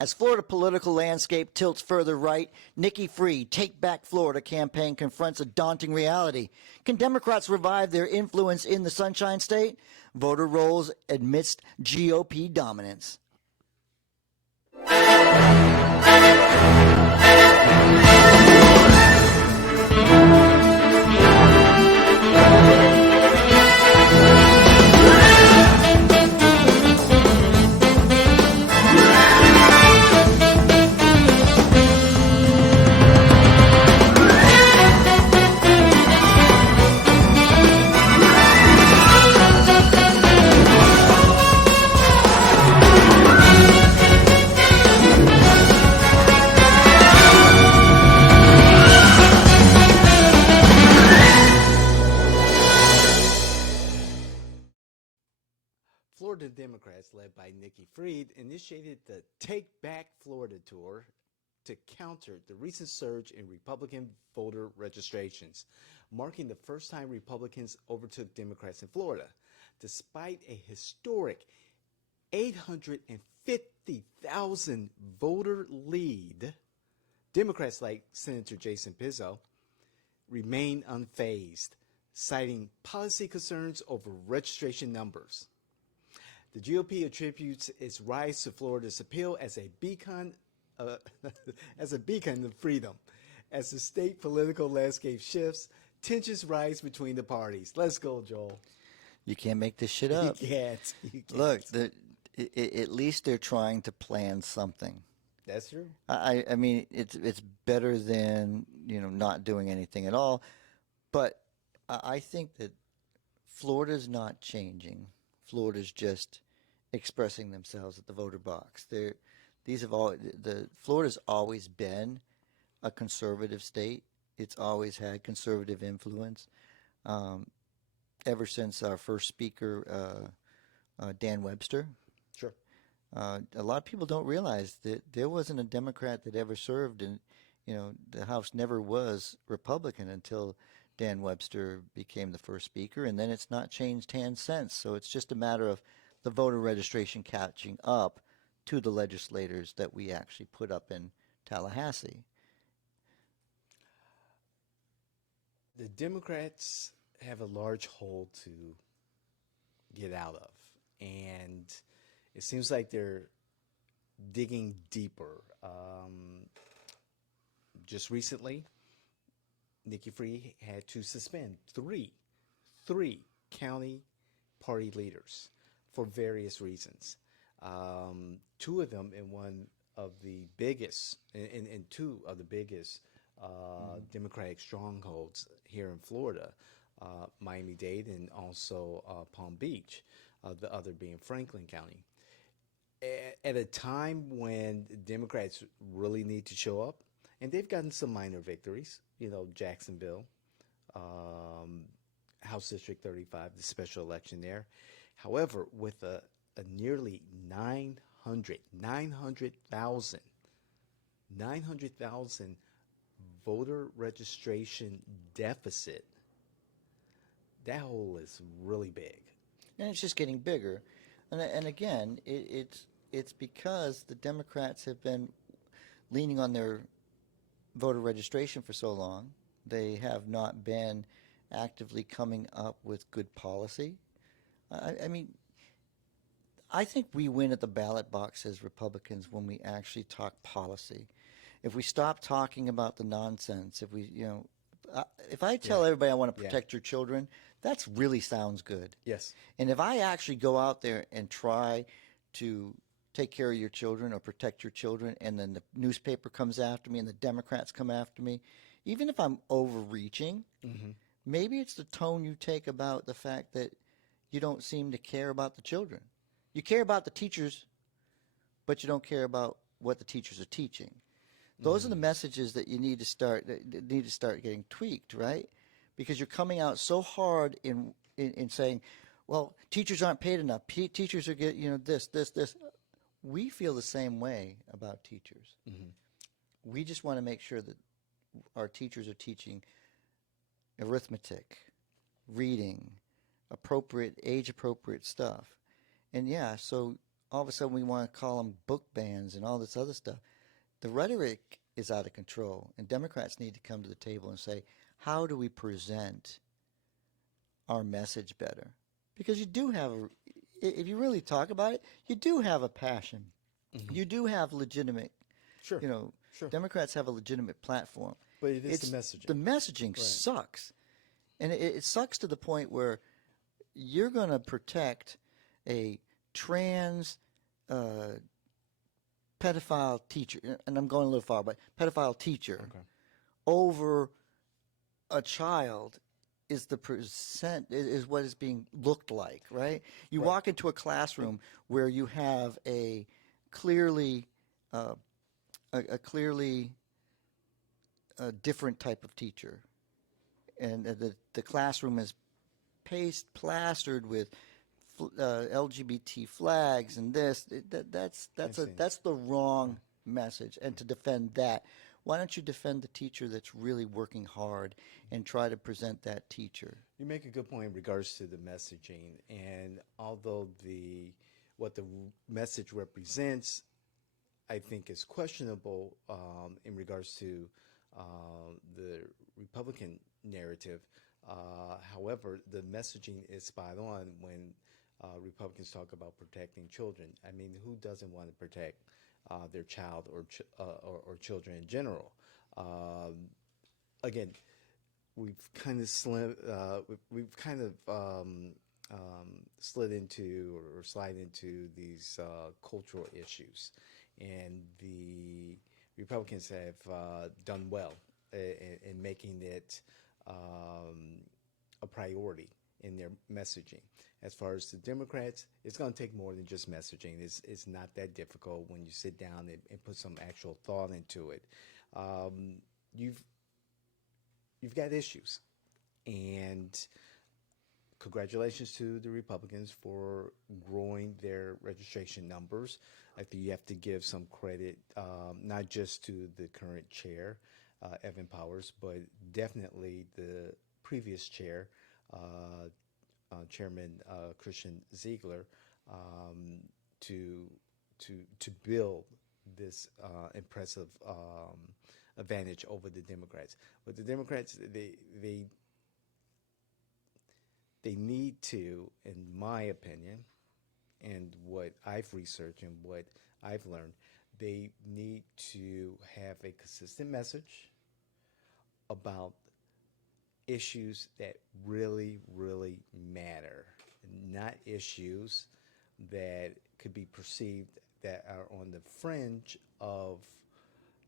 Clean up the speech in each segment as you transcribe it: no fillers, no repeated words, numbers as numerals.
As Florida political landscape tilts further right, Nikki Fried Take Back Florida campaign confronts a daunting reality. Can Democrats revive their influence in the Sunshine State? Voter rolls amidst GOP dominance. Florida Democrats, led by Nikki Fried, initiated the Take Back Florida tour to counter the recent surge in Republican voter registrations, marking the first time Republicans overtook Democrats in Florida. Despite a historic 850,000 voter lead, Democrats like Senator Jason Pizzo remain unfazed, citing policy concerns over registration numbers. The GOP attributes its rise to Florida's appeal as a beacon, as a beacon of freedom. As the state political landscape shifts, tensions rise between the parties. Let's go, Joel. You can't make this shit up. You can't. Look, at least they're trying to plan something. That's true. I mean, it's better than not doing anything at all. But I think that Florida's not changing. Florida's just expressing themselves at the voter box. Florida's always been a conservative state. It's always had conservative influence. Ever since our first speaker, Dan Webster. Sure. A lot of people don't realize that there wasn't a Democrat that ever served, and the House never was Republican until Dan Webster became the first speaker, and then it's not changed hands since. So it's just a matter of the voter registration catching up to the legislators that we actually put up in Tallahassee. The Democrats have a large hole to get out of, and it seems like they're digging deeper. Just recently, Nikki Fried had to suspend three county party leaders for various reasons. Two of them in one of the biggest, in two of the biggest Democratic strongholds here in Florida, Miami-Dade and also Palm Beach, the other being Franklin County. At a time when Democrats really need to show up, and they've gotten some minor victories, Jacksonville, House District 35, the special election there. However, with a nearly 900,000 voter registration deficit, that hole is really big. And it's just getting bigger. And again, it's because the Democrats have been leaning on their voter registration for so long. They have not been actively coming up with good policy. I mean, I think we win at the ballot box as Republicans when we actually talk policy. If we stop talking about the nonsense, if I tell everybody I want to protect your children, that really sounds good. Yes. And if I actually go out there and try to take care of your children or protect your children, and then the newspaper comes after me and the Democrats come after me, even if I'm overreaching, maybe it's the tone you take about the fact that you don't seem to care about the children. You care about the teachers, but you don't care about what the teachers are teaching. Those are the messages that you need to start getting tweaked, right? Because you're coming out so hard in saying, well, teachers aren't paid enough. Teachers are getting this. We feel the same way about teachers. We just want to make sure that our teachers are teaching arithmetic, reading, age-appropriate stuff. And so all of a sudden we want to call them book bans and all this other stuff. The rhetoric is out of control, and Democrats need to come to the table and say, how do we present our message better? Because you do have, if you really talk about it, you do have a passion. Hmm. You do have legitimate, Sure, you know, sure. Democrats have a legitimate platform. But it is It's the messaging. the messaging Right. sucks, and it sucks to the point where you're going to protect a trans uh, pedophile teacher, and I'm going a little far, but pedophile teacher Okay. over a child is the percent is what is being looked like, right? You Right. walk into a classroom where you have a clearly uh, a clearly different type of teacher, and the classroom is plastered with LGBT flags and this. That's the wrong message. And to defend that, why don't you defend the teacher that's really working hard and try to present that teacher? You make a good point in regards to the messaging, and although the what the message represents, I think is questionable in regards to the Republican narrative. However, the messaging is spot on when Republicans talk about protecting children. I mean, who doesn't want to protect their child or children in general? Again, we've kind of we've kind of slid into or slide into these cultural issues, and the Republicans have done well in making it a priority in their messaging. As far as the Democrats, it's going to take more than just messaging. It's not that difficult when you sit down and put some actual thought into it. Um, you've you've got issues, and congratulations to the Republicans for growing their registration numbers. I think you have to give some credit, not just to the current chair, Evan Powers, but definitely the previous chair, Chairman Christian Ziegler, um, to to build this impressive advantage over the Democrats. But the Democrats, they need to, in my opinion, and what I've researched and what I've learned, they need to have a consistent message about issues that really, really matter, not issues that could be perceived that are on the fringe of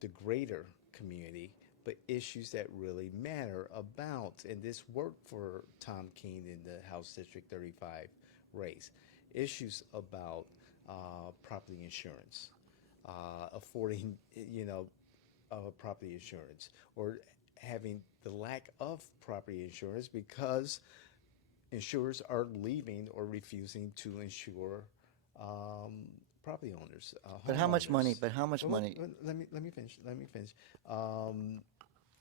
the greater community, but issues that really matter about. And this worked for Tom Keene in the House District 35 race. Issues about property insurance, affording, property insurance, or having the lack of property insurance because insurers are leaving or refusing to insure um, property owners, But how much money? homeowners. But how much Well, money? let me finish. Let me finish. Um,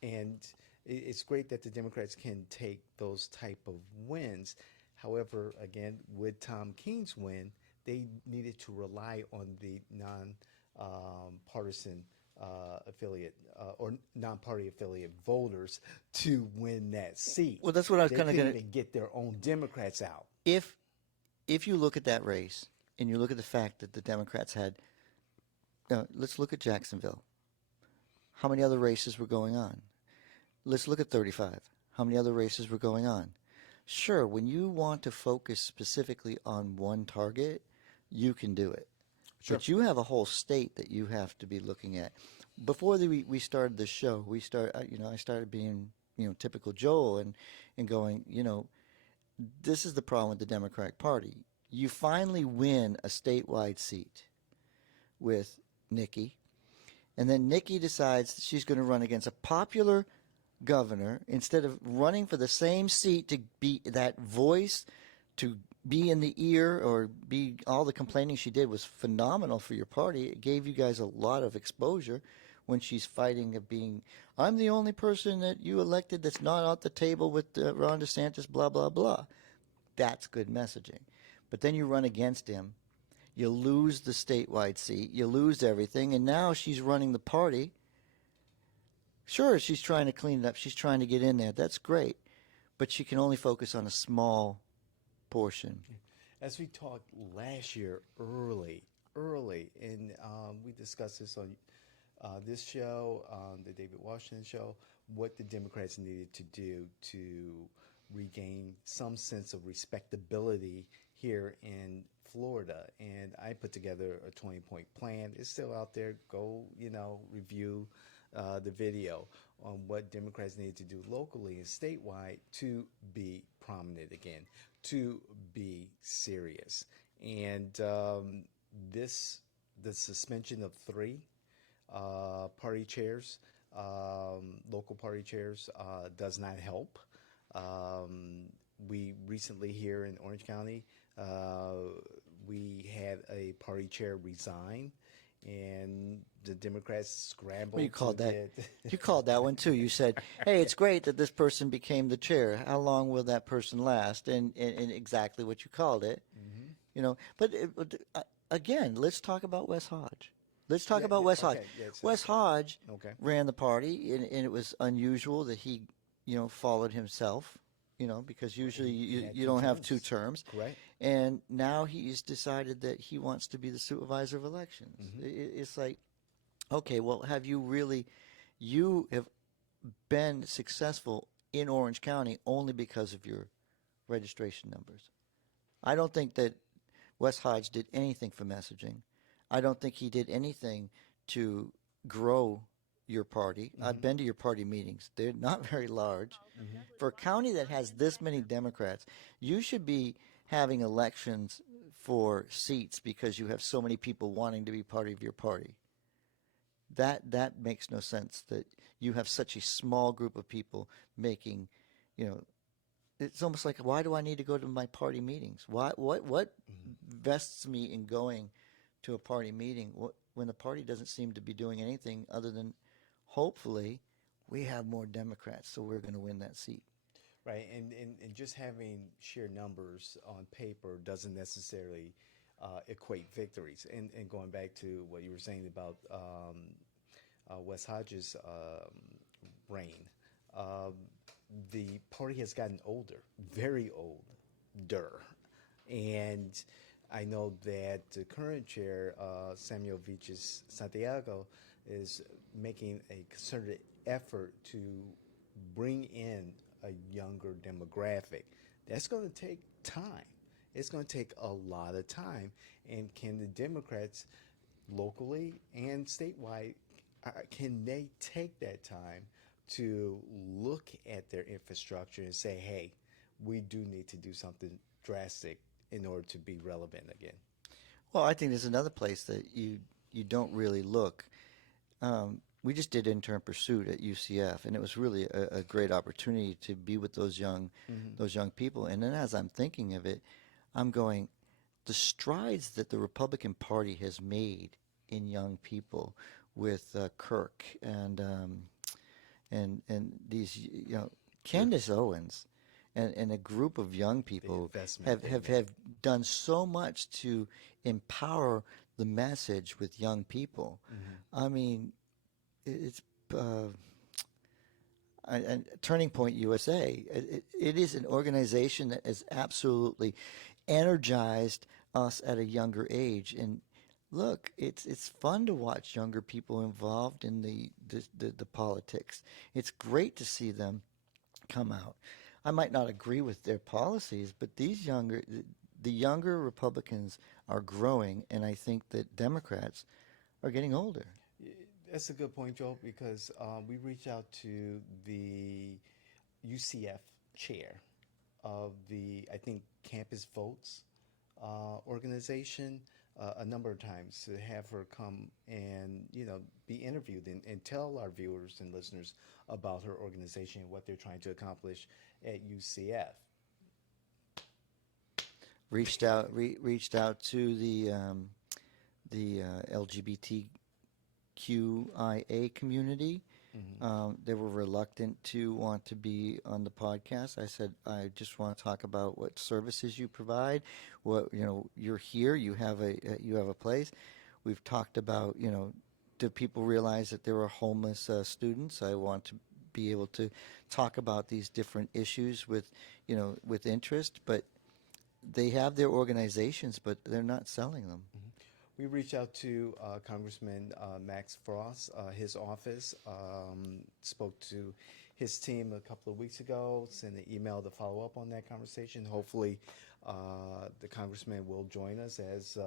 and it's great that the Democrats can take those type of wins. However, again, with Tom Keene's win, they needed to rely on the non-partisan affiliate or non-party affiliate voters to win that seat. Well, that's what I was They kind of couldn't going to. even get their own Democrats out. If if you look at that race and you look at the fact that the Democrats had, let's look at Jacksonville. How many other races were going on? Let's look at 35. How many other races were going on? Sure, when you want to focus specifically on one target, you can do it. Sure. But you have a whole state that you have to be looking at. Before we started the show, I started being, typical Joel and going, this is the problem with the Democratic Party. You finally win a statewide seat with Nikki, and then Nikki decides that she's going to run against a popular governor instead of running for the same seat to be that voice, to be in the ear or be all the complaining she did was phenomenal for your party. It gave you guys a lot of exposure when she's fighting of being, I'm the only person that you elected that's not at the table with Ron DeSantis, blah, blah, blah. That's good messaging. But then you run against him. You lose the statewide seat. You lose everything. And now she's running the party. Sure, she's trying to clean it up. She's trying to get in there. That's great. But she can only focus on a small portion. As we talked last year, early, and we discussed this on this show, the David Washington show, what the Democrats needed to do to regain some sense of respectability here in Florida. And I put together a 20-point plan. It's still out there. Go, review the video on what Democrats needed to do locally and statewide to be prominent again, to be serious. And the suspension of three party chairs, local party chairs, does not help. We recently here in Orange County, we had a party chair resign, and the Democrats scrambled. Well, you called to that. get You called that one too. You said, "Hey, it's great that this person became the chair. How long will that person last?" And exactly what you called it. But again, let's talk about Wes Hodge. Let's talk about Wes Hodge. okay, yeah, Wes Hodge okay. ran the party, and it was unusual that he, followed himself. Because usually He had you two don't have two terms. terms. Correct. And now he's decided that he wants to be the supervisor of elections. It's like, okay, well, you have been successful in Orange County only because of your registration numbers. I don't think that Wes Hodge did anything for messaging. I don't think he did anything to grow your party. I've been to your party meetings. They're not very large. For a county that has this many Democrats, you should be having elections for seats because you have so many people wanting to be part of your party. That makes no sense that you have such a small group of people making, it's almost like, why do I need to go to my party meetings? What vests me in going to a party meeting when the party doesn't seem to be doing anything other than hopefully we have more Democrats, so we're going to win that seat. Right, and just having sheer numbers on paper doesn't necessarily equate victories. And going back to what you were saying about Wes Hodges' reign, the party has gotten older, very older. And I know that the current chair, Samuel Viches Santiago, is making a concerted effort to bring in a younger demographic. That's going to take time. It's going to take a lot of time. And can the Democrats locally and statewide, can they take that time to look at their infrastructure and say, hey, we do need to do something drastic in order to be relevant again? Well, I think there's another place that you don't really look. We just did intern pursuit at UCF, and it was really a great opportunity to be with those young people. And then as I'm thinking of it, I'm going, the strides that the Republican Party has made in young people with Kirk and these, Candace Owens and a group of young people have done so much to empower the message with young people. I mean, it's Turning Point USA. It is an organization that has absolutely energized us at a younger age. And look, it's fun to watch younger people involved in the politics. It's great to see them come out. I might not agree with their policies, but the younger Republicans are growing, and I think that Democrats are getting older. That's a good point, Joel, because we reached out to the UCF chair of the, I think, Campus Votes organization a number of times to have her come and, be interviewed and tell our viewers and listeners about her organization and what they're trying to accomplish at UCF. Reached out to the LGBTQIA community, They were reluctant to want to be on the podcast. I said, I just want to talk about what services you provide. What, you're here. You have a place. We've talked about, do people realize that there are homeless students? I want to be able to talk about these different issues with interest, but they have their organizations, but they're not selling them. We reached out to Congressman Max Frost. His office spoke to his team a couple of weeks ago, sent an email to follow up on that conversation. Hopefully, the congressman will join us as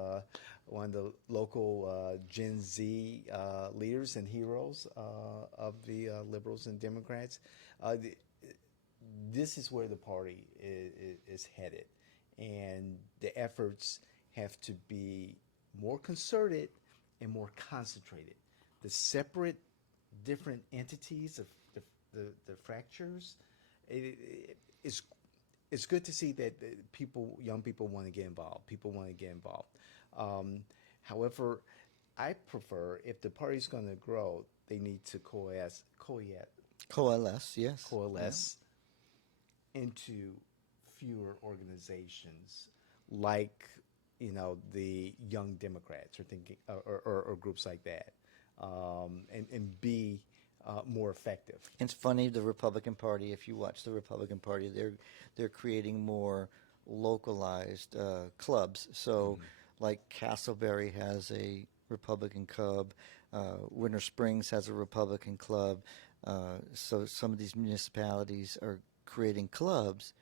one of the local Gen Z leaders and heroes of the liberals and Democrats. This is where the party is headed, and the efforts have to be more concerted and more concentrated. The separate, different entities of the fractures, it's good to see that young people want to get involved. People want to get involved. However, I prefer, if the party's going to grow, they need to coalesce, Yes. into fewer organizations like the Young Democrats, or thinking, or groups like that, and be more effective. It's funny, the Republican Party. If you watch the Republican Party, they're creating more localized clubs. So, like Castleberry has a Republican club, Winter Springs has a Republican club. So some of these municipalities are creating clubs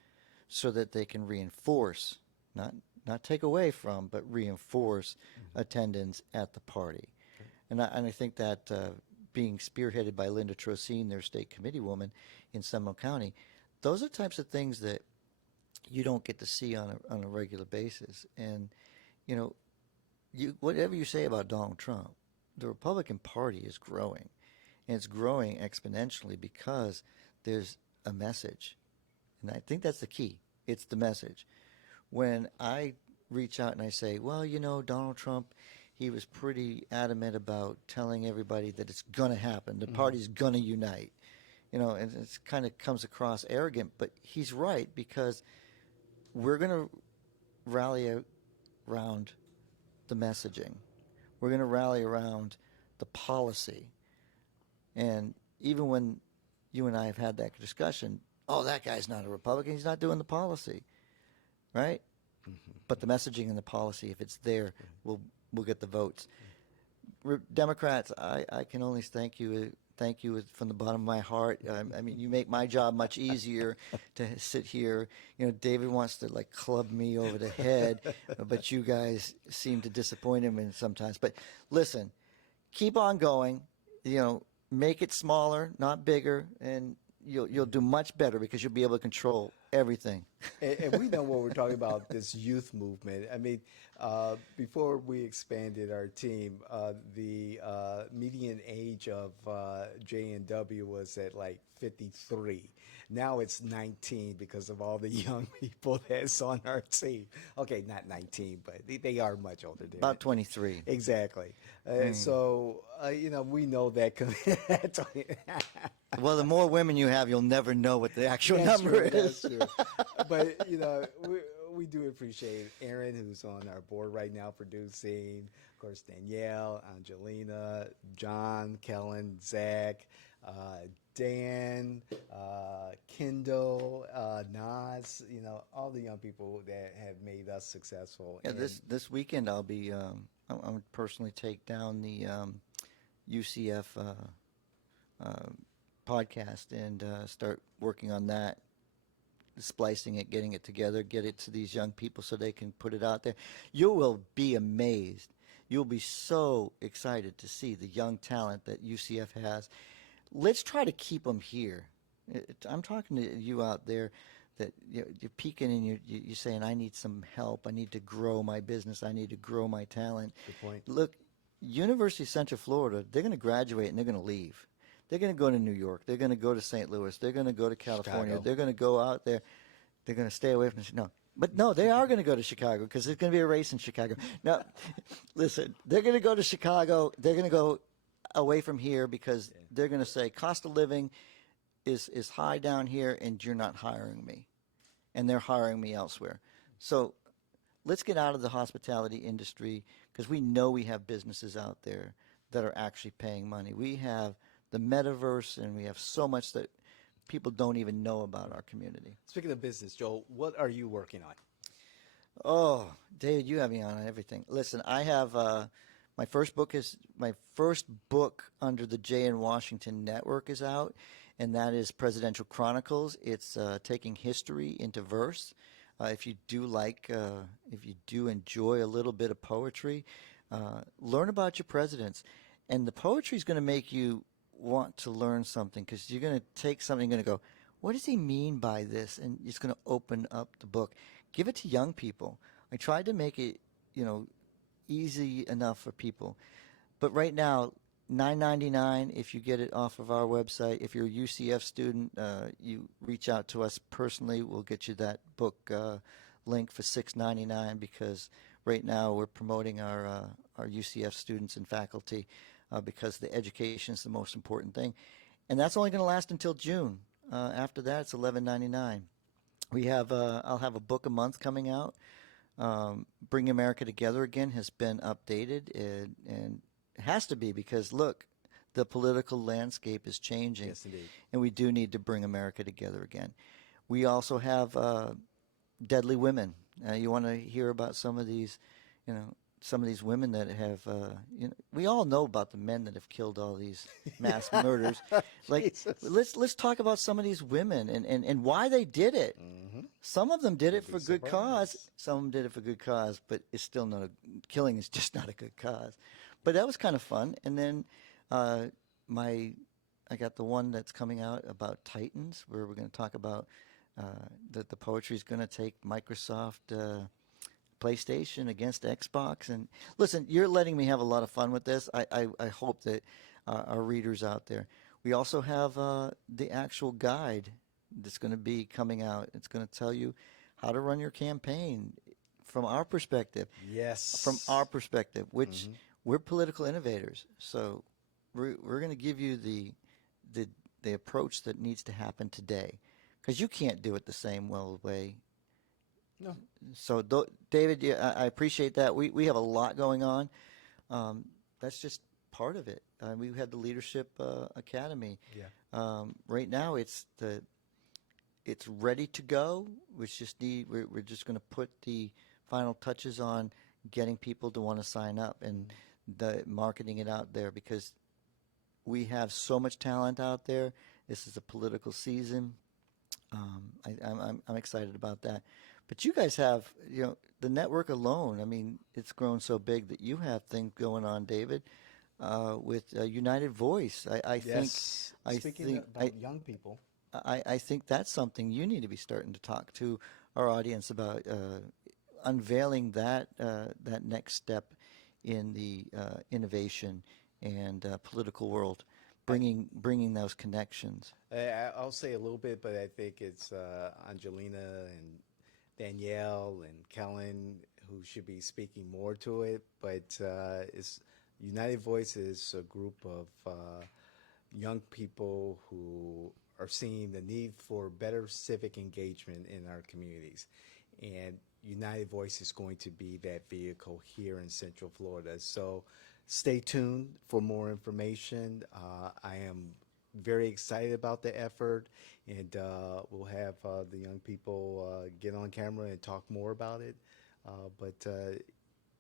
so that they can reinforce, not take away from, but reinforce attendance at the party. And I think that being spearheaded by Linda Trocine, their state committee woman in Seminole County, those are types of things that you don't get to see on a regular basis. And, whatever you say about Donald Trump, the Republican Party is growing. And it's growing exponentially because there's a message. And I think that's the key. It's the message. When I reach out and I say, well, Donald Trump, he was pretty adamant about telling everybody that it's going to happen. The party's going to unite. And it kind of comes across arrogant, but he's right, because we're going to rally around the messaging. We're going to rally around the policy. And even when you and I have had that discussion, oh, that guy's not a Republican, he's not doing the policy, right? But the messaging and the policy, if it's there, we'll get the votes. Democrats, I can only thank you from the bottom of my heart. I mean, you make my job much easier to sit here. David wants to club me over the head, but you guys seem to disappoint him sometimes. But listen, keep on going. Make it smaller, not bigger, and you'll do much better, because you'll be able to control everything. And we know what we're talking about, this youth movement. I mean, before we expanded our team, the median age of J&W was at 53. Now it's 19 because of all the young people that's on our team. Okay, not 19, but they are much older than About 23. Exactly. So, we know that. Well, the more women you have, you'll never know what the actual number is. That's true. But, we do appreciate Aaron, who's on our board right now producing. Of course, Danielle, Angelina, John, Kellen, Zach, Dan, Kendall, Nas, all the young people that have made us successful. Yeah, this weekend I'll be, I'm personally take down the UCF podcast and start working on that, splicing it, getting it together, get it to these young people so they can put it out there. You will be amazed. You'll be so excited to see the young talent that UCF has. Let's try to keep them here. I'm talking to you out there that you're peeking and you're saying, I need some help. I need to grow my business. I need to grow my talent. Good point. Look, University of Central Florida, they're going to graduate and they're going to leave. They're going to go to New York. They're going to go to St. Louis. They're going to go to California. Chicago. They're going to go out there. They're going to stay away from no, they are going to go to Chicago, because there's going to be a race in Chicago. No, listen, they're going to go to Chicago. They're going to go away from here because they're going to say cost of living is high down here and you're not hiring me, and they're hiring me elsewhere. So let's get out of the hospitality industry because we know we have businesses out there that are actually paying money. We have the metaverse and we have so much that people don't even know about our community. Speaking of business, Joel, what are you working on? Oh, David, you have me on everything. Listen, I have my first book under the Jay in Washington Network is out, and that is Presidential Chronicles. It's taking history into verse. If you do if you do enjoy a little bit of poetry, learn about your presidents, and the poetry is going to make you want to learn something because you're going to take something, and going to go, what does he mean by this? And it's going to open up the book. Give it to young people. I tried to make it, easy enough for people. But right now, $9.99 if you get it off of our website. If you're a UCF student, you reach out to us personally. We'll get you that book link for $6.99 because right now we're promoting our UCF students and faculty because the education is the most important thing. And that's only going to last until June. After that, it's $11.99. We have I'll have a book a month coming out. Bring America Together Again has been updated and it has to be because look, the political landscape is changing. Yes, indeed. And we do need to bring America together again. We also have deadly women. You want to hear about some of these, some of these women that have, we all know about the men that have killed all these mass murders. Like, let's talk about some of these women and why they did it. Mm-hmm. Some of them did it for good surprised. cause. Some of them did it for good cause, but it's still not killing is just not a good cause. But that was kind of fun. And then I got the one that's coming out about Titans, where we're going to talk about that the poetry is going to take Microsoft PlayStation against Xbox. And listen, you're letting me have a lot of fun with this. I hope that our readers out there. We also have the actual guide that's going to be coming out. It's going to tell you how to run your campaign from our perspective. Yes. From our perspective, which we're political innovators. So we're going to give you the approach that needs to happen today, because you can't do it the same way. No. So David, yeah, I appreciate that. We have a lot going on. That's just part of it. We had the Leadership Academy. Yeah. Right now, it's ready to go. We're just going to put the final touches on getting people to want to sign up and the marketing it out there, because we have so much talent out there. This is a political season. I'm excited about that. But you guys have, the network alone. I mean, it's grown so big that you have things going on, David, with United Voice. Yes. Speaking about young people. I think that's something you need to be starting to talk to our audience about, unveiling that next step in the innovation and political world, bringing those connections. I'll say a little bit, but I think it's Angelina and Danielle and Kellen who should be speaking more to it. But it's United Voice is a group of young people who are seeing the need for better civic engagement in our communities. And United Voice is going to be that vehicle here in Central Florida. So stay tuned for more information. I am very excited about the effort, and we'll have the young people get on camera and talk more about it. But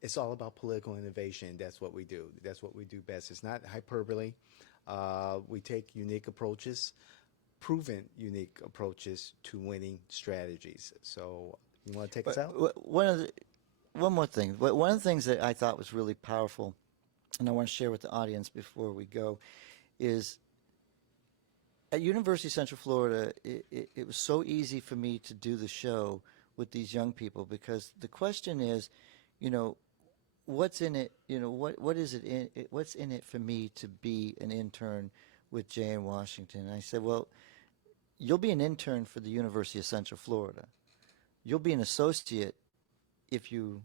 it's all about political innovation. That's what we do. That's what we do best. It's not hyperbole. We take unique approaches, proven unique approaches to winning strategies. So you want to take us out? One more thing. One of the things that I thought was really powerful, and I want to share with the audience before we go, is at University of Central Florida, it was so easy for me to do the show with these young people, because the question is, what's in it? What is it in it? What's in it for me to be an intern with Jay in Washington? And I said, well, you'll be an intern for the University of Central Florida. You'll be an associate if you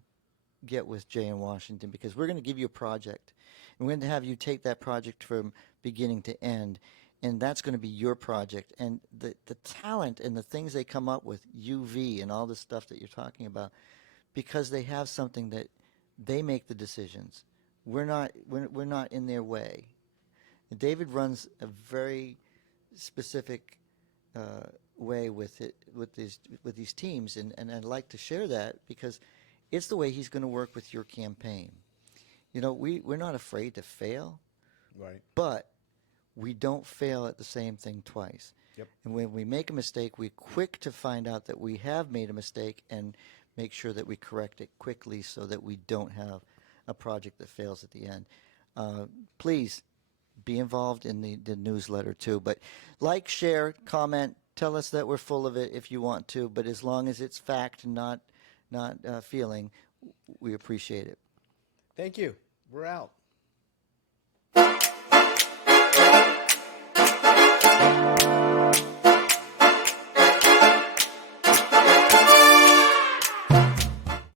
get with Jay in Washington, because we're going to give you a project. And We're going to have you take that project from beginning to end, and that's going to be your project. And the talent and the things they come up with, UV and all the stuff that you're talking about, because they have something that they make the decisions. We're not in their way. And David runs a very specific way with these teams, and I'd like to share that because it's the way he's going to work with your campaign. You know, we're not afraid to fail, Right. but we don't fail at the same thing twice. Yep. And when we make a mistake, we're quick to find out that we have made a mistake and make sure that we correct it quickly so that we don't have a project that fails at the end. Please be involved in the newsletter too. But like, share, comment, tell us that we're full of it if you want to. But as long as it's fact, not feeling, we appreciate it. Thank you. We're out.